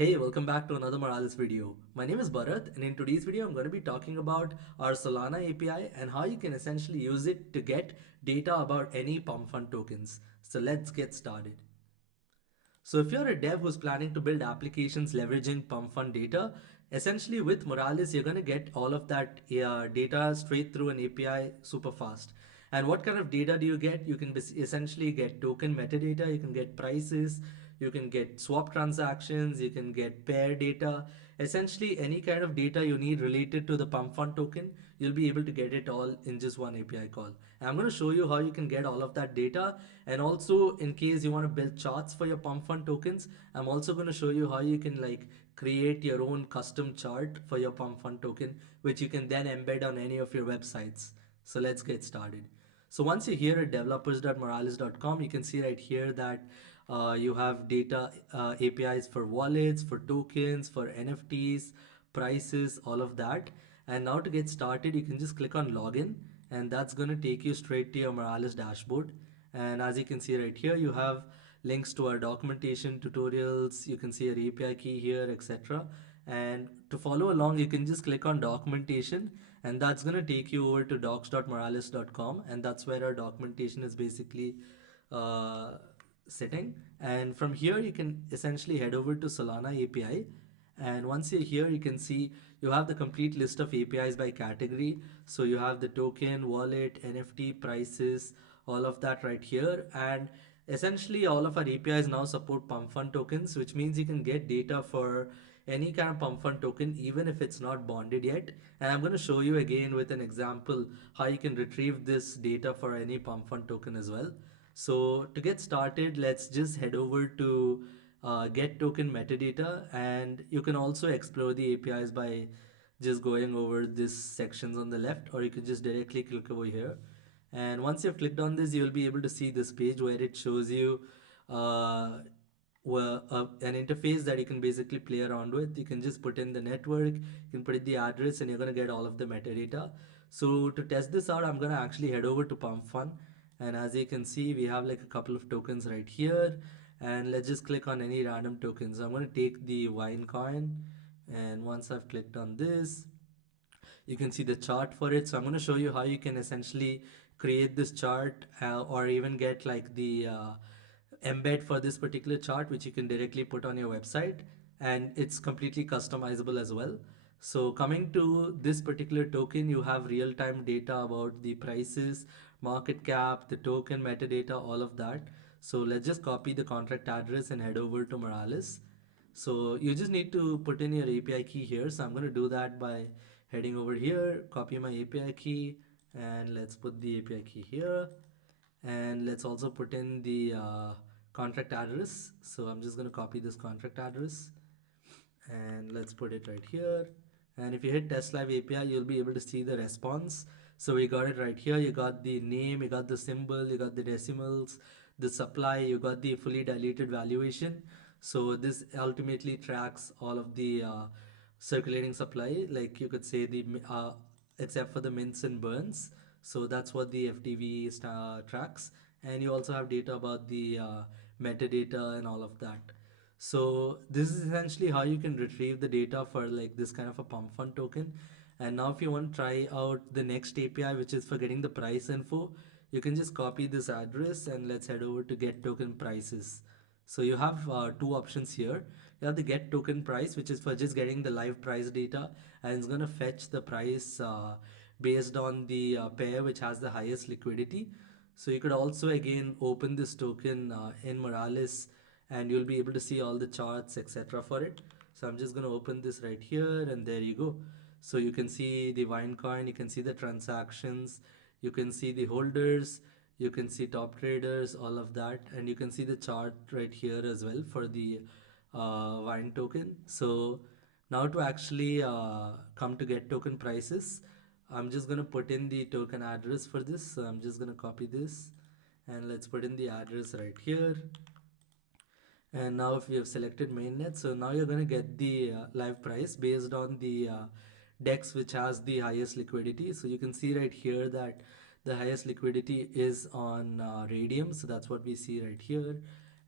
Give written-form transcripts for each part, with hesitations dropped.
Hey, welcome back to another Moralis video. My name is Bharat, and in today's video I'm going to be talking about our Solana API and how you can essentially use it to get data about any Pump.fun tokens. So let's get started. So if you're a dev who's planning to build applications leveraging Pump.fun data, essentially with Moralis, you're going to get all of that data straight through an API super fast. And what kind of data do you get? You can essentially get token metadata, you can get prices, you can get swap transactions, you can get pair data. Essentially, any kind of data you need related to the Pump.fun token, you'll be able to get it all in just one API call. And I'm going to show you how you can get all of that data. And also, in case you want to build charts for your Pump.fun tokens, I'm also going to show you how you can create your own custom chart for your Pump.fun token, which you can then embed on any of your websites. So let's get started. So once you're here at developers.moralis.com, you can see right here that you have data APIs for wallets, for tokens, for NFTs, prices, all of that. And now to get started, you can just click on login, and that's going to take you straight to your Moralis dashboard. And as you can see right here, you have links to our documentation, tutorials, you can see our API key here, etc. And to follow along, you can just click on documentation, and that's going to take you over to docs.moralis.com, and that's where our documentation is basically uh, sitting. And from here, you can essentially head over to Solana API. And once you're here, you can see you have the complete list of APIs by category. So you have the token, wallet, NFT, prices, all of that right here. And essentially, all of our APIs now support Pump.fun tokens, which means you can get data for any kind of Pump.fun token, even if it's not bonded yet. And I'm going to show you again with an example how you can retrieve this data for any Pump.fun token as well. So to get started, let's just head over to get token metadata, and you can also explore the APIs by just going over these sections on the left, or you can just directly click over here. And once you've clicked on this, you'll be able to see this page where it shows you uh, an interface that you can basically play around with. You can just put in the network, you can put in the address, and you're going to get all of the metadata. So to test this out, I'm going to actually head over to Pump.fun. And as you can see, we have like a couple of tokens right here. And let's just click on any random token. So I'm going to take the wine coin. And once I've clicked on this, you can see the chart for it. So I'm going to show you how you can essentially create this chart or even get like the embed for this particular chart, which you can directly put on your website, and it's completely customizable as well. So coming to this particular token, you have real-time data about the prices, market cap, the token metadata, all of that. So let's just copy the contract address and head over to Moralis. So you just need to put in your API key here. So I'm going to do that by heading over here, copy my API key, and let's put the API key here. And let's also put in the contract address. So I'm just going to copy this contract address, and let's put it right here. And if you hit test live API, you'll be able to see the response. So we got it right here. You got the name, you got the symbol, you got the decimals, the supply, you got the fully diluted valuation. So this ultimately tracks all of the circulating supply, like you could say the except for the mints and burns. So that's what the FTV tracks. And you also have data about the metadata and all of that. So this is essentially how you can retrieve the data for like this kind of a Pump.fun token. And now if you want to try out the next API, which is for getting the price info, you can just copy this address and let's head over to get token prices. So you have two options here. You have the get token price, which is for just getting the live price data, and it's going to fetch the price based on the pair which has the highest liquidity. So you could also again open this token in Moralis, and you'll be able to see all the charts, etc. for it. So I'm just going to open this right here, and there you go. So you can see the wine coin, you can see the transactions, you can see the holders, you can see top traders, all of that, and you can see the chart right here as well for the wine token. So now to actually come to get token prices, I'm just going to put in the token address for this. So I'm just going to copy this, and let's put in the address right here. And now if you have selected mainnet, so now you're going to get the live price based on the dex which has the highest liquidity. So you can see right here that the highest liquidity is on radium, so that's what we see right here.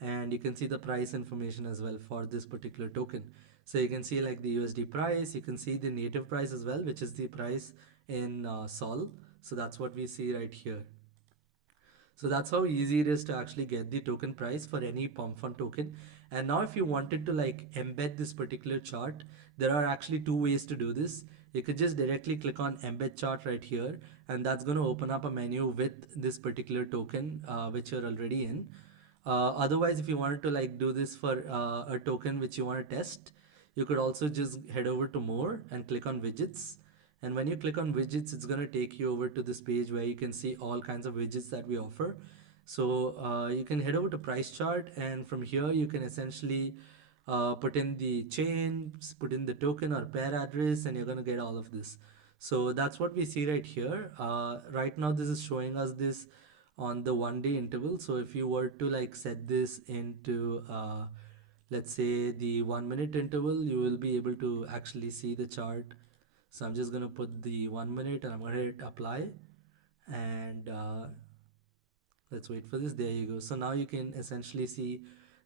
and you can see the price information as well for this particular token. So you can see like the USD price, you can see the native price as well, which is the price in Sol. So that's what we see right here. So that's how easy it is to actually get the token price for any Pump.fun token. And now if you wanted to like embed this particular chart, there are actually two ways to do this. You could just directly click on embed chart right here, and that's going to open up a menu with this particular token, which you're already in. Otherwise, if you wanted to like do this for a token which you want to test, you could also just head over to more and click on widgets. And when you click on widgets, it's going to take you over to this page where you can see all kinds of widgets that we offer. So you can head over to price chart, and from here you can essentially put in the chain, put in the token or pair address, and you're going to get all of this. So that's what we see right here. Right now this is showing us this on the 1 day interval. So if you were to like set this into let's say the 1 minute interval, you will be able to actually see the chart. So I'm just going to put the 1 minute and I'm going to hit apply, and let's wait for this. There you go. So now you can essentially see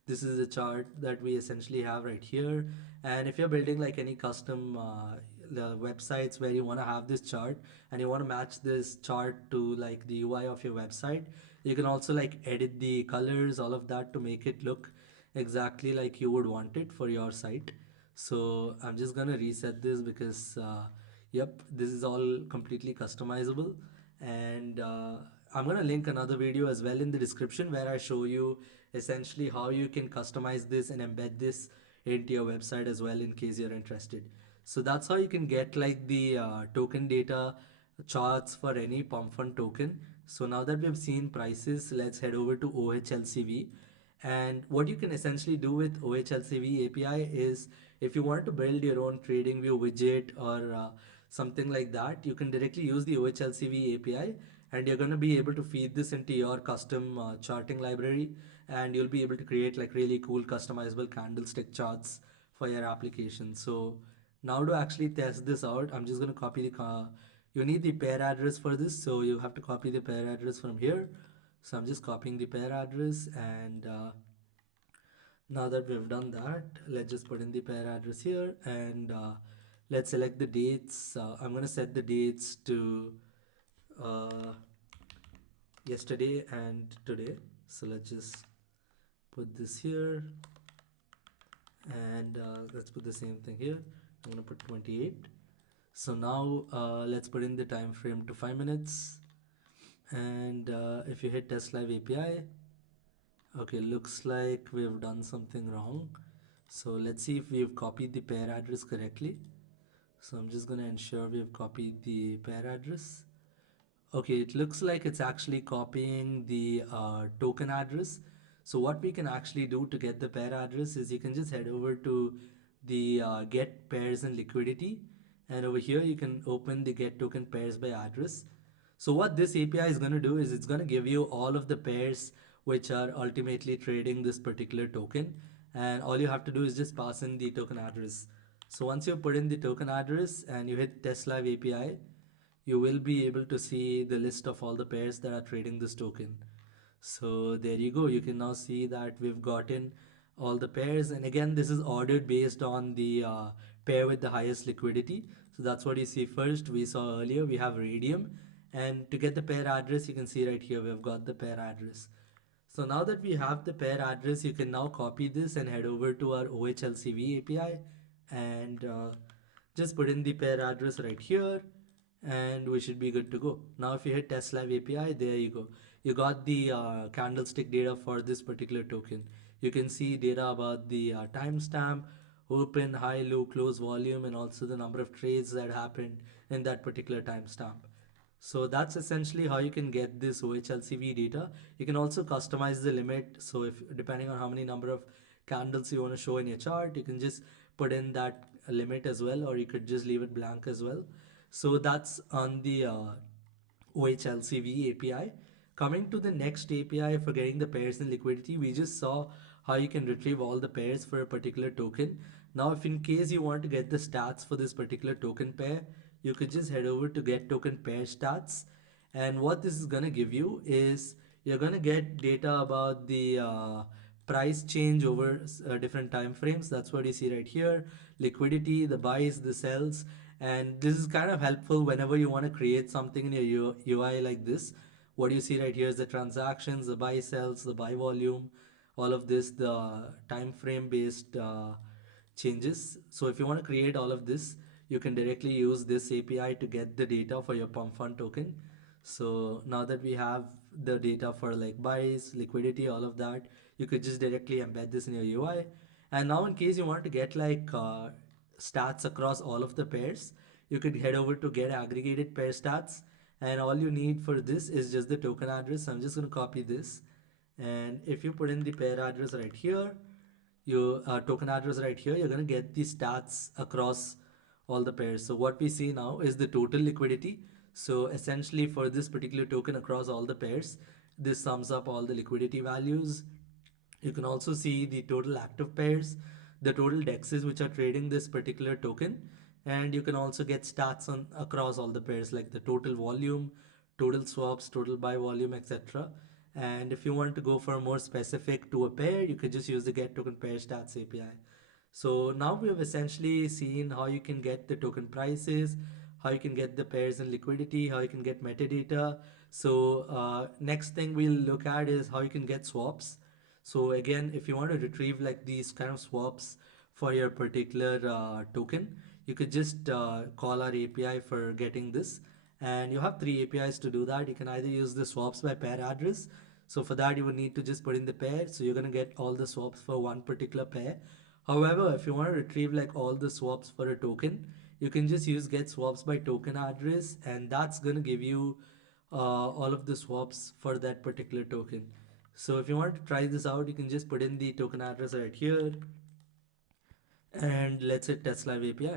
this is the chart that we essentially have right here. And if you're building like any custom the websites where you want to have this chart and you want to match this chart to like the UI of your website, you can also like edit the colors, all of that, to make it look exactly like you would want it for your site. So I'm just gonna reset this because yep, this is all completely customizable. And I'm gonna link another video as well in the description where I show you essentially how you can customize this and embed this into your website as well in case you're interested. So that's how you can get like the token data charts for any Pump.fun token. So now that we've seen prices, let's head over to OHLCV. And what you can essentially do with OHLCV API is if you want to build your own trading view widget or something like that, you can directly use the OHLCV API, and you're going to be able to feed this into your custom charting library, and you'll be able to create like really cool customizable candlestick charts for your application. So now to actually test this out, I'm just going to copy the you need the pair address for this, so you have to copy the pair address from here. So I'm just copying the pair address, and now that we've done that, let's just put in the pair address here, and let's select the dates. I'm going to set the dates to uh, yesterday and today. So let's just put this here, and let's put the same thing here. I'm going to put 28. So now let's put in the time frame to 5 minutes, and if you hit test live API, okay, looks like we've done something wrong. So let's see if we've copied the pair address correctly. So I'm just going to ensure we've copied the pair address. Okay, it looks like it's actually copying the token address. So what we can actually do to get the pair address is you can just head over to the get pairs and liquidity. And over here, you can open the get token pairs by address. So what this API is going to do is it's going to give you all of the pairs which are ultimately trading this particular token. And all you have to do is just pass in the token address. So once you put in the token address and you hit test live API, you will be able to see the list of all the pairs that are trading this token. So there you go. You can now see that we've gotten all the pairs. And again, this is ordered based on the pair with the highest liquidity. So that's what you see first. We saw earlier, we have radium. And to get the pair address, you can see right here, we've got the pair address. So now that we have the pair address, you can now copy this and head over to our OHLCV API and just put in the pair address right here, and we should be good to go. Now if you hit test live API, there you go. You got the candlestick data for this particular token. You can see data about the timestamp, open, high, low, close volume, and also the number of trades that happened in that particular timestamp. So that's essentially how you can get this OHLCV data. You can also customize the limit. So if depending on how many number of candles you want to show in your chart, you can just put in that limit as well, or you could just leave it blank as well. So that's on the OHLCV API. Coming to the next API for getting the pairs in liquidity, we just saw how you can retrieve all the pairs for a particular token. Now, if in case you want to get the stats for this particular token pair, you could just head over to get token pair stats. And what this is going to give you is you're going to get data about the price change over different time frames. That's what you see right here. Liquidity, the buys, the sells. And this is kind of helpful whenever you want to create something in your UI like this. What you see right here is the transactions, the buy sells, the buy volume, all of this, the time frame based changes. So if you want to create all of this, you can directly use this API to get the data for your Pump.fun token. So now that we have the data for like buys, liquidity, all of that, you could just directly embed this in your UI. And now in case you want to get like stats across all of the pairs, you could head over to get aggregated pair stats. And all you need for this is just the token address. I'm just going to copy this. And if you put in the pair address right here, your token address right here, you're going to get the stats across all the pairs. So what we see now is the total liquidity. So essentially for this particular token across all the pairs, this sums up all the liquidity values. You can also see the total active pairs, the total dexes which are trading this particular token, and you can also get stats on across all the pairs like the total volume, total swaps, total buy volume, etc. And if you want to go for more specific to a pair, you could just use the get token pair stats API. So now we have essentially seen how you can get the token prices, how you can get the pairs and liquidity, how you can get metadata. So next thing we'll look at is how you can get swaps. So again, if you want to retrieve like these kind of swaps for your particular token, you could just call our API for getting this. And you have three APIs to do that. You can either use the swaps by pair address. So for that, you would need to just put in the pair. So you're going to get all the swaps for one particular pair. However, if you want to retrieve like all the swaps for a token, you can just use get swaps by token address, and that's going to give you all of the swaps for that particular token. So if you want to try this out, you can just put in the token address right here, and let's hit test live API.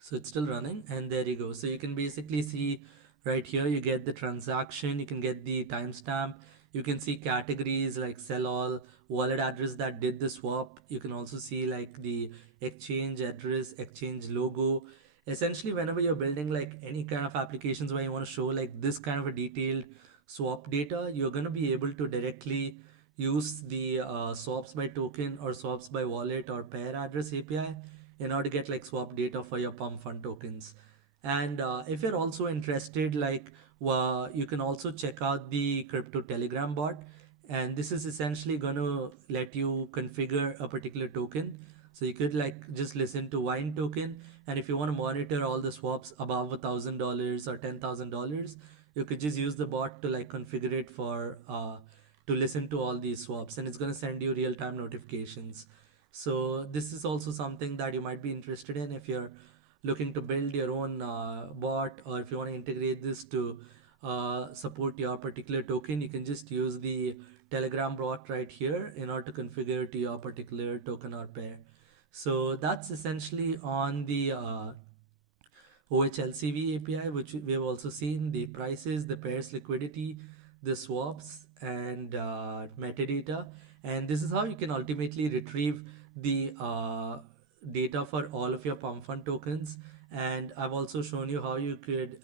So it's still running, and there you go. So you can basically see right here, you get the transaction, you can get the timestamp, you can see categories like sell all, wallet address that did the swap. You can also see like the exchange address, exchange logo. Essentially, whenever you're building like any kind of applications where you want to show like this kind of a detailed swap data, you're going to be able to directly use the swaps by token or swaps by wallet or pair address API in order to get like swap data for your Pump.fun tokens. And if you're also interested, like you can also check out the crypto telegram bot, and this is essentially going to let you configure a particular token. So you could like just listen to wine token, and if you want to monitor all the swaps above $1,000 or $10,000, you could just use the bot to like configure it for to listen to all these swaps, and it's going to send you real-time notifications. So this is also something that you might be interested in if you're looking to build your own bot, or if you want to integrate this to support your particular token. You can just use the telegram bot right here in order to configure to your particular token or pair. So that's essentially on the OHLCV API, which we have also seen the prices, the pairs liquidity, the swaps, and metadata. And this is how you can ultimately retrieve the data for all of your Pump.fun tokens. And I've also shown you how you could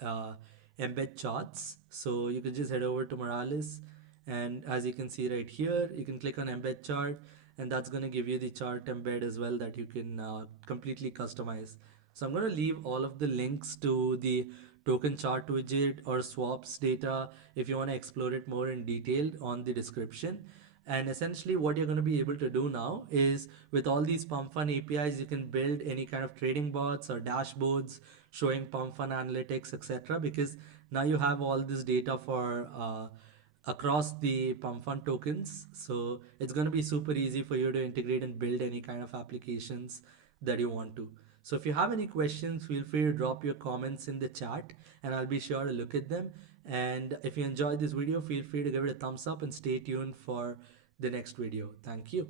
embed charts. So you could just head over to Moralis, and as you can see right here, you can click on embed chart, and that's going to give you the chart embed as well that you can completely customize. So I'm going to leave all of the links to the token chart widget or swaps data if you want to explore it more in detail on the description. And essentially what you're going to be able to do now is with all these Pump.fun APIs, you can build any kind of trading bots or dashboards showing Pump.fun analytics, etc. Because now you have all this data for across the Pump.fun tokens. So it's going to be super easy for you to integrate and build any kind of applications that you want to. So if you have any questions, feel free to drop your comments in the chat, and I'll be sure to look at them. And if you enjoyed this video, feel free to give it a thumbs up and stay tuned for the next video. Thank you.